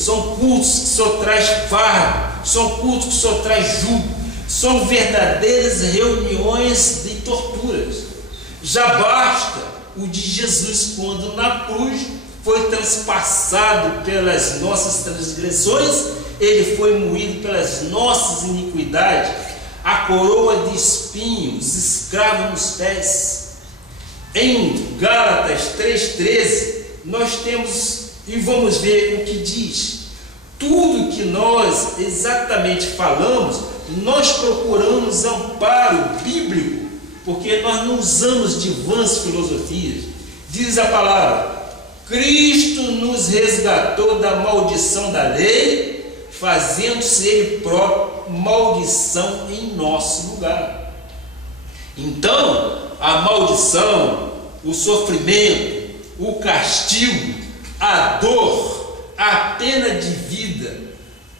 são cultos que só traz fardo, são cultos que só traz jugo, são verdadeiras reuniões de torturas. Já basta o de Jesus, quando na cruz foi transpassado pelas nossas transgressões, ele foi moído pelas nossas iniquidades, a coroa de espinhos, escravo nos pés. Em Gálatas 3,13, nós temos, e vamos ver o que diz. Tudo que nós exatamente falamos, nós procuramos amparo bíblico, porque nós não usamos de vãs filosofias. Diz a palavra: Cristo nos resgatou da maldição da lei, fazendo-se Ele próprio maldição em nosso lugar. Então, a maldição, o sofrimento, o castigo, a dor, a pena de vida,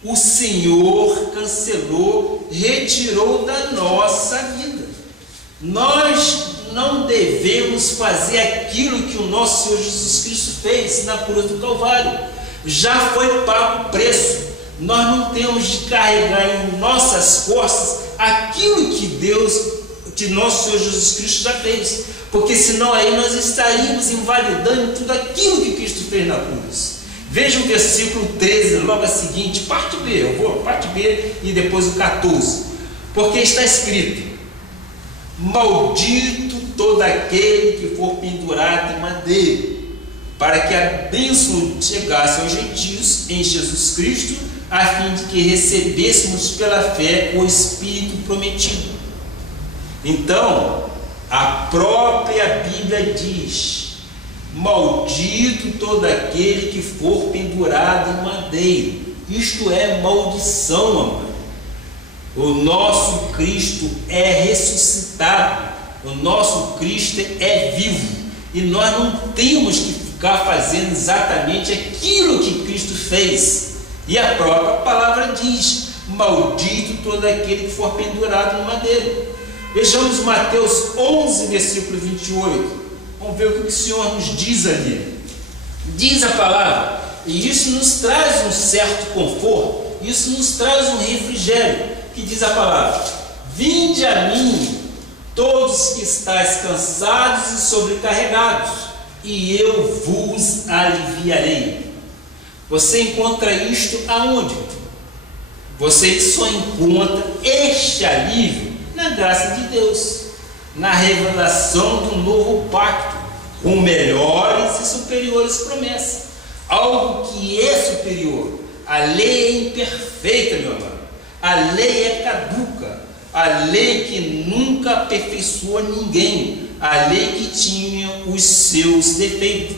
o Senhor cancelou, retirou da nossa vida. Nós não devemos fazer aquilo que o nosso Senhor Jesus Cristo fez na cruz do Calvário. Já foi pago o preço. Nós não temos de carregar em nossas costas aquilo que nosso Senhor Jesus Cristo já fez, porque senão aí nós estaríamos invalidando tudo aquilo que Cristo fez na cruz. Veja o versículo 13, logo a seguinte, parte B, eu vou parte B e depois o 14, porque está escrito: maldito todo aquele que for pendurado em madeira, para que a bênção chegasse aos gentios em Jesus Cristo, a fim de que recebêssemos pela fé o Espírito prometido. Então, a própria Bíblia diz: maldito todo aquele que for pendurado em madeira. Isto é maldição, amado. O nosso Cristo é ressuscitado, o nosso Cristo é vivo, e nós não temos que ficar fazendo exatamente aquilo que Cristo fez. E a própria palavra diz: maldito todo aquele que for pendurado em madeira. Vejamos Mateus 11, versículo 28. Vamos ver o que o Senhor nos diz ali. Diz a palavra, e isso nos traz um certo conforto, isso nos traz um refrigério, que diz a palavra: vinde a mim, todos que estáis cansados e sobrecarregados, e eu vos aliviarei. Você encontra isto aonde? Você só encontra este alívio na graça de Deus, na revelação do novo pacto, com melhores e superiores promessas, algo que é superior. A lei é imperfeita, meu amado, a lei é caduca, a lei que nunca aperfeiçoou ninguém, a lei que tinha os seus defeitos.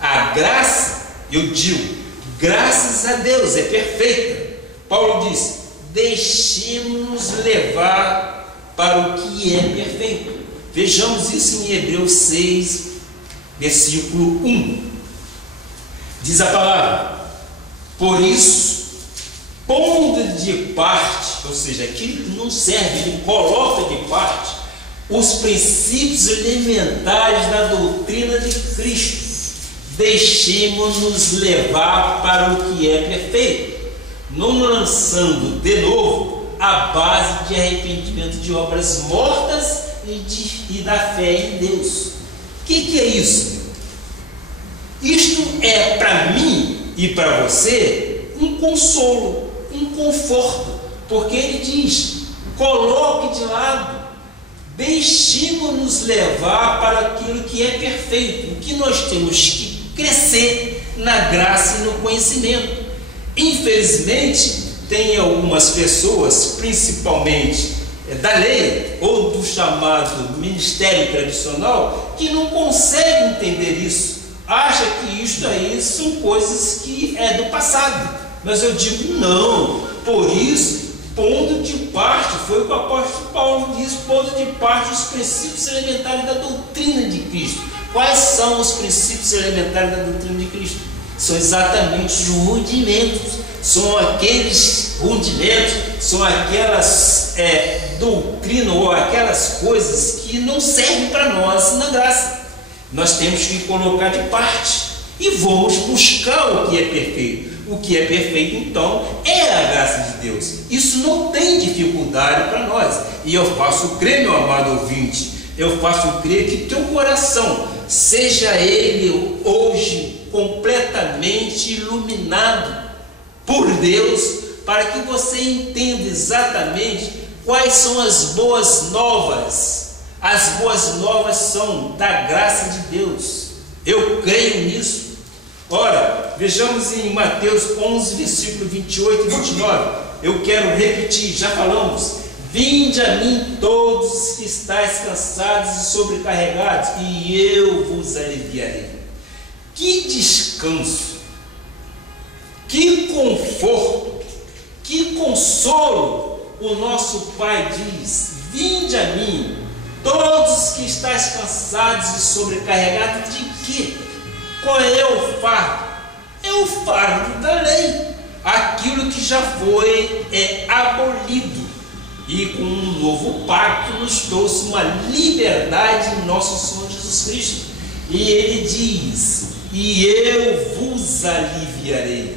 A graça, eu digo, graças a Deus, é perfeita. Paulo diz: deixemos-nos levar para o que é perfeito. Vejamos isso em Hebreus 6, versículo 1. Diz a palavra: por isso, pondo de parte, ou seja, aquilo que não serve, ele coloca de parte os princípios elementares da doutrina de Cristo, deixemos-nos levar para o que é perfeito, não lançando de novo a base de arrependimento de obras mortas e da fé em Deus. O que é isso? Isto é para mim e para você um consolo, um conforto, porque ele diz: coloque de lado, deixemos-nos levar para aquilo que é perfeito, o que nós temos que crescer na graça e no conhecimento. Infelizmente, tem algumas pessoas, principalmente da lei ou do chamado ministério tradicional, que não conseguem entender isso. Acha que isso aí são coisas que é do passado. Mas eu digo não. Por isso, pondo de parte, foi o que o apóstolo Paulo diz: pondo de parte os princípios elementares da doutrina de Cristo. Quais são os princípios elementares da doutrina de Cristo? São exatamente os rudimentos. São aqueles rudimentos, são aquelas doutrinas ou aquelas coisas que não servem para nós na graça. Nós temos que colocar de parte e vamos buscar o que é perfeito. O que é perfeito, então, é a graça de Deus. Isso não tem dificuldade para nós. E eu faço crer, meu amado ouvinte, eu faço crer que teu coração, seja ele hoje completamente iluminado por Deus, para que você entenda exatamente quais são as boas novas. As boas novas são da graça de Deus. Eu creio nisso. Ora, vejamos em Mateus 11, versículo 28 e 29. Eu quero repetir, já falamos. Vinde a mim todos que estáis cansados e sobrecarregados, e eu vos aliviarei. Que descanso, que conforto, que consolo o nosso Pai diz: vinde a mim todos que estáis cansados e sobrecarregados. De quê? Qual é o fardo? É o fardo da lei, aquilo que já foi abolido, e com um novo pacto nos trouxe uma liberdade em nosso Senhor Jesus Cristo. E ele diz: e eu vos aliviarei.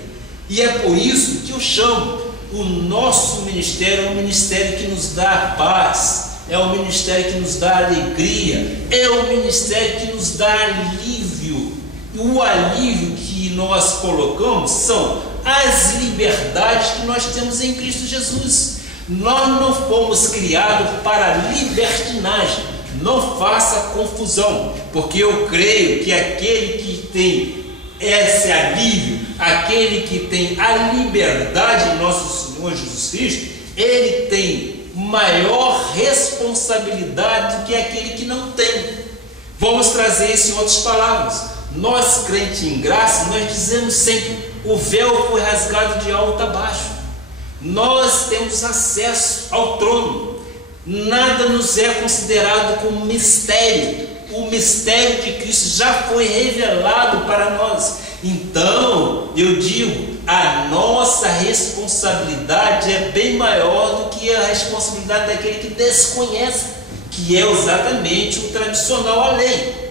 E é por isso que eu chamo o nosso ministério, é um ministério que nos dá a paz, é um ministério que nos dá alegria, é um ministério que nos dá alívio. E o alívio que nós colocamos são as liberdades que nós temos em Cristo Jesus. Nós não fomos criados para libertinagem. Não faça confusão, porque eu creio que aquele que tem esse alívio, aquele que tem a liberdade em nosso Senhor Jesus Cristo, ele tem maior responsabilidade do que aquele que não tem. Vamos trazer isso em outras palavras. Nós, crentes em graça, nós dizemos sempre: o véu foi rasgado de alto a baixo. Nós temos acesso ao trono. Nada nos é considerado como mistério. O mistério de Cristo já foi revelado para nós. Então, eu digo, a nossa responsabilidade é bem maior do que a responsabilidade daquele que desconhece, que é exatamente o tradicional, a lei.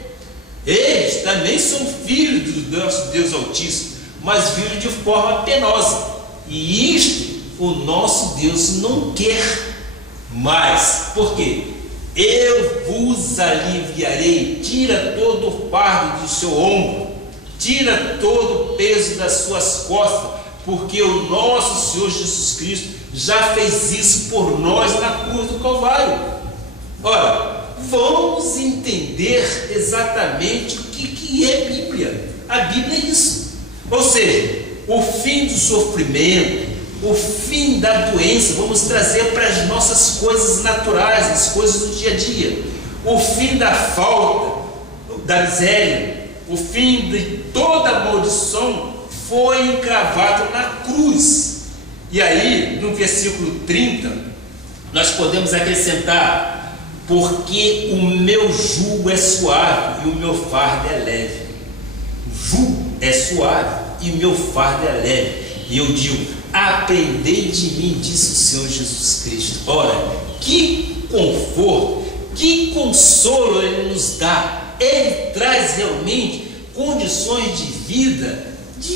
Eles também são filhos do nosso Deus Altíssimo, mas filhos de forma penosa. E isto o nosso Deus não quer mais. Por quê? Eu vos aliviarei. Tira todo o fardo do seu ombro, tira todo o peso das suas costas, porque o nosso Senhor Jesus Cristo já fez isso por nós na cruz do Calvário. Ora, vamos entender exatamente o que é Bíblia. A Bíblia é isso. Ou seja, o fim do sofrimento, o fim da doença, vamos trazer para as nossas coisas naturais, as coisas do dia a dia. O fim da falta, da miséria, o fim de toda a maldição foi encravado na cruz. E aí, no versículo 30, nós podemos acrescentar: porque o meu jugo é suave e o meu fardo é leve. O jugo é suave e o meu fardo é leve. E eu digo: aprendei de mim, disse o Senhor Jesus Cristo. Ora, que conforto, que consolo Ele nos dá. Ele traz realmente condições de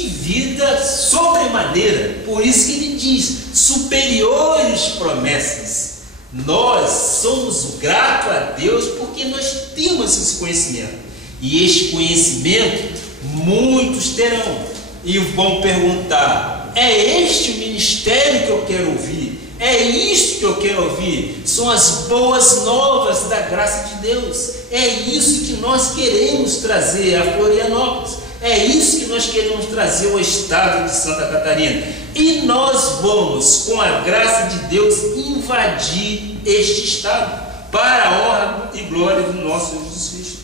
vida sobremaneira. Por isso que Ele diz: superiores promessas. Nós somos gratos a Deus porque nós temos esse conhecimento. E este conhecimento muitos terão e vão perguntar: é este o ministério que eu quero ouvir? É isto que eu quero ouvir? São as boas novas da graça de Deus. É isso que nós queremos trazer a Florianópolis. É isso que nós queremos trazer ao estado de Santa Catarina. E nós vamos, com a graça de Deus, invadir este estado para a honra e glória do nosso Jesus Cristo.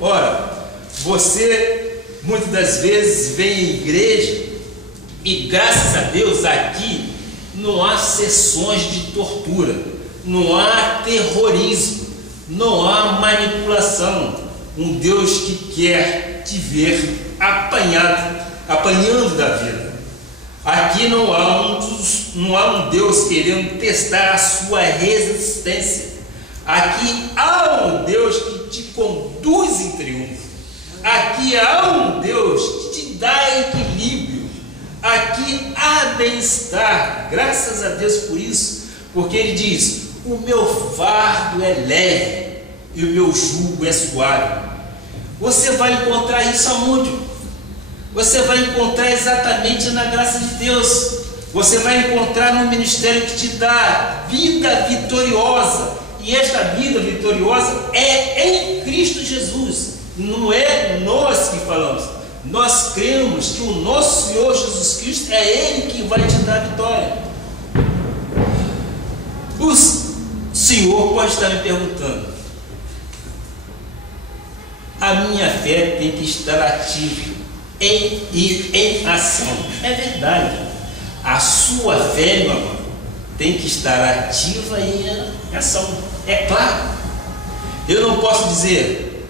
Ora, você muitas das vezes vem à igreja e, graças a Deus, aqui não há sessões de tortura, não há terrorismo, não há manipulação. Um Deus que quer te ver apanhando da vida. Aqui não há um Deus querendo testar a sua resistência. Aqui há um Deus que te conduz em triunfo. Aqui há um Deus que te dá equilíbrio. aqui há bem-estar, graças a Deus por isso, porque ele diz: o meu fardo é leve e o meu jugo é suave. Você vai encontrar isso aonde? Você vai encontrar exatamente na graça de Deus. Você vai encontrar no ministério que te dá vida vitoriosa. E esta vida vitoriosa é em Cristo Jesus. Não é nós que falamos. Nós cremos que o nosso Senhor Jesus Cristo é Ele que vai te dar a vitória. O Senhor pode estar me perguntando: a minha fé tem que estar ativa em ação. É verdade. A sua fé, meu amor, tem que estar ativa em ação. É claro. Eu não posso dizer: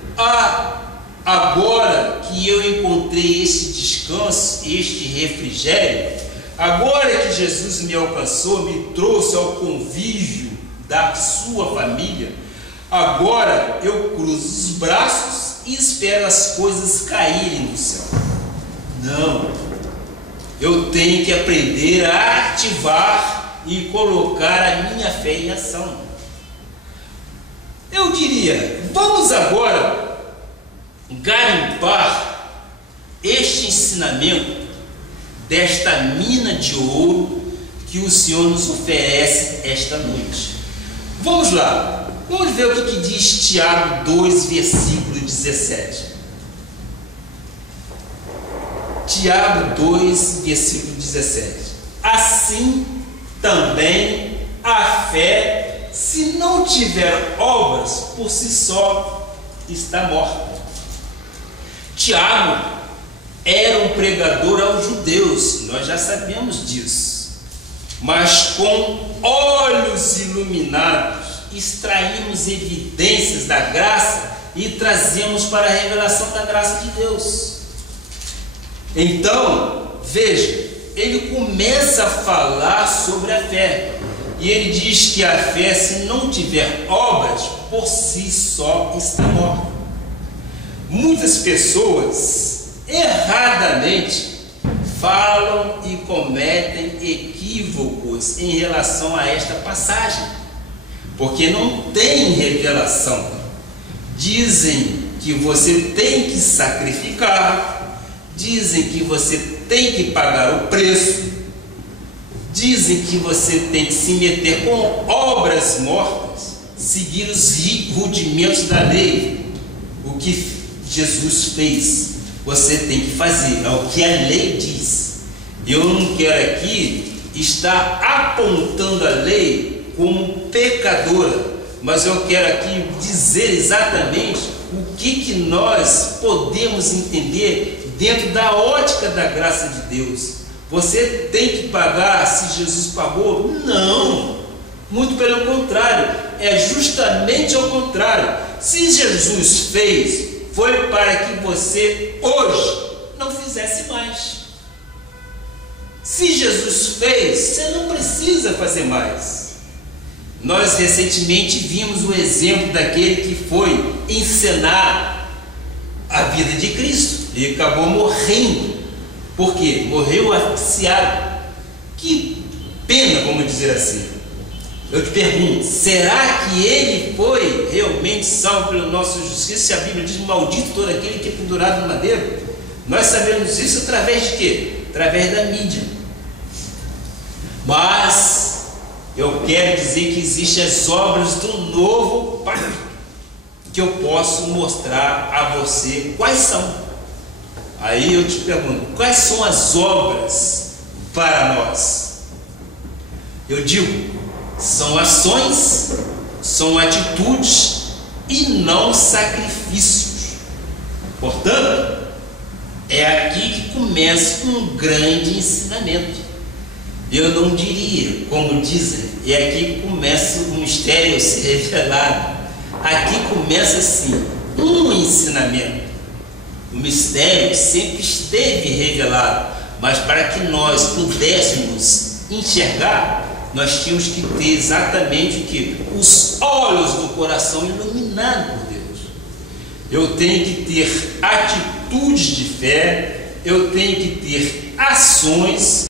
agora que eu encontrei esse descanso, este refrigério, agora que Jesus me alcançou, me trouxe ao convívio da sua família, agora eu cruzo os braços e espero as coisas caírem do céu. Não. Eu tenho que aprender a ativar e colocar a minha fé em ação. Eu diria: vamos agora garimpar este ensinamento desta mina de ouro que o Senhor nos oferece esta noite. Vamos lá, vamos ver o que diz Tiago 2, versículo 17. Tiago 2, versículo 17. Assim também a fé, se não tiver obras, por si só está morta. Tiago era um pregador aos judeus, nós já sabemos disso, mas com olhos iluminados extraímos evidências da graça e trazemos para a revelação da graça de Deus. Então, veja, ele começa a falar sobre a fé, e ele diz que a fé, se não tiver obras, por si só está morta. Muitas pessoas erradamente falam e cometem equívocos em relação a esta passagem, porque não tem revelação. Dizem que você tem que sacrificar, dizem que você tem que pagar o preço, dizem que você tem que se meter com obras mortas, seguir os rudimentos da lei. O que Jesus fez, você tem que fazer, é o que a lei diz. Eu não quero aqui estar apontando a lei como pecadora, mas eu quero aqui dizer exatamente o que nós podemos entender dentro da ótica da graça de Deus. Você tem que pagar se Jesus pagou? Não, muito pelo contrário, é justamente ao contrário. Se Jesus fez, foi para que você hoje não fizesse mais. Se Jesus fez, você não precisa fazer mais. Nós recentemente vimos o exemplo daquele que foi encenar a vida de Cristo. Ele acabou morrendo. Por quê? Morreu asfixiado. Que pena, vamos dizer assim. Eu te pergunto, será que ele foi realmente salvo pelo nosso justiça? Se a Bíblia diz: maldito todo aquele que é pendurado no madeiro. Nós sabemos isso através de quê? Através da mídia. Mas eu quero dizer que existem as obras do novo pacto, que eu posso mostrar a você quais são. Aí eu te pergunto: quais são as obras para nós? Eu digo: são ações, são atitudes e não sacrifícios. Portanto, é aqui que começa um grande ensinamento. Eu não diria, como dizem, é aqui que começa o mistério a ser revelado. Aqui começa assim, um ensinamento. O mistério sempre esteve revelado, mas para que nós pudéssemos enxergar, nós tínhamos que ter exatamente o que? Os olhos do coração iluminados por Deus. Eu tenho que ter atitudes de fé, eu tenho que ter ações